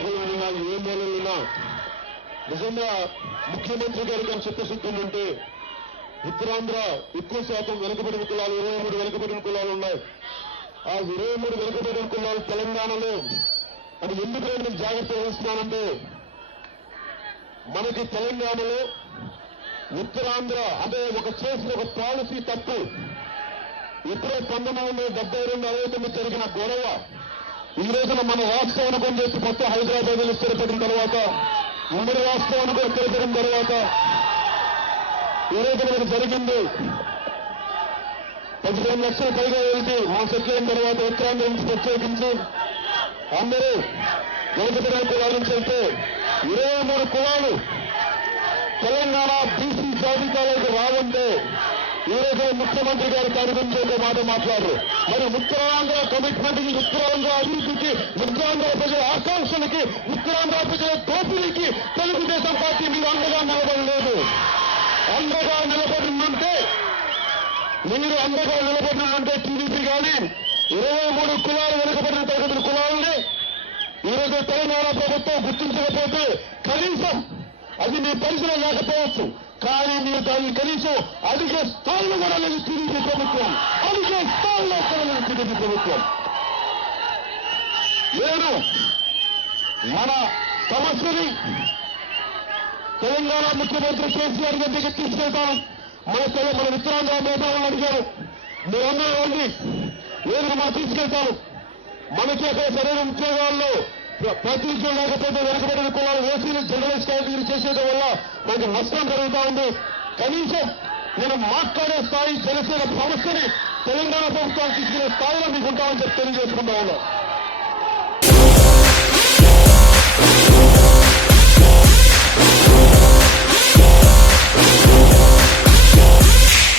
దరిదాపులున్నా ఏ మూలలున్నా నిజంగా ముఖ్యమంత్రి గారికి అని చిత్తశుద్ధి ఉంటే ఉత్తరాంధ్ర ఎక్కువ శాతం వెనుకబడిన కులాలు 23 వెనుకబడిన కులాలు ఉన్నాయి. ఆ 23 వెనుకబడిన కులాలు తెలంగాణలో అది ఎందుకు నేను జాగ్రత్త వహిస్తున్నానంటే మనకి తెలంగాణలో ఉత్తరాంధ్ర అంటే చేసిన ఒక పాలసీ తప్పు. ఇప్పుడే 1972-69 జరిగిన గొడవ ఈ రోజున మన రాష్ట్రానికి అని చెప్పి కొత్త హైదరాబాద్ స్థిరపడిన తర్వాత ఉమ్మడి రాష్ట్రానికి కూడా స్థిరపడిన తర్వాత ఈ రోజున మనకు జరిగింది 15 లక్షల పైగా వెళ్తే మా సెక్యూరిన తర్వాత ఉత్తరాంధ్ర నుంచి ప్రత్యేకించి అందరూ వెనుకబడిన కులాల నుంచి వెళ్తే 23 కులాలు తెలంగాణ బీసీ జాబితాలోకి రావంటే ఈ రోజు ముఖ్యమంత్రి గారు దాని గురించి ఒక మాట మాట్లాడారు. మరి ఉత్తరాంధ్ర కమిట్మెంట్ కి, ఉత్తరాంధ్ర అభివృద్ధికి, ఉత్తరాంధ్ర ప్రజల ఆకాంక్షలకి, ఉత్తరాంధ్ర ప్రజల దోపిడీకి తెలుగుదేశం పార్టీ మీరు అండగా నిలబడలేదు. అండగా నిలబడినంటే మీరు అండగా నిలబడినంటే టీడీపీ కానీ 23 కులాలు వెనుకబడిన తరగతి కులాలని ఈరోజు తెలంగాణ ప్రభుత్వం గుర్తించకపోతే కనీసం అది మీ పరిధిలో లేకపోవచ్చు, కానీ మీరు దాన్ని కనీసం అడిగే స్థాయిలో కూడా లేదు టీడీపీ ప్రభుత్వం. అడిగే స్థాయిలో కూడా లేదు టీడీపీ ప్రభుత్వం. నేను మన సమస్యని తెలంగాణ ముఖ్యమంత్రి కేసీఆర్ గారికి తీసుకెళ్తాను. మన ఉత్తరాంధ్ర మేధావులను అడిగారు, మీరందరూ రండి, నేను మనం తీసుకెళ్తాను. మనకి అక్కడ సరైన ఉద్యోగాల్లో ప్రాతినిధ్యం లేకపోతే వెనుకబడిన కులాలు ఓసీలు జనరల్ కేటగిరీ చేసేయడం వల్ల మనకి నష్టం జరుగుతూ ఉంది. కనీసం నేను మాట్లాడే స్థాయి జనసేన సమస్యని తెలంగాణ ప్రభుత్వాన్ని తీసుకునే స్థాయిలో మీకు ఉంటామని చెప్పి తెలియజేసుకుంటా ఉన్నా.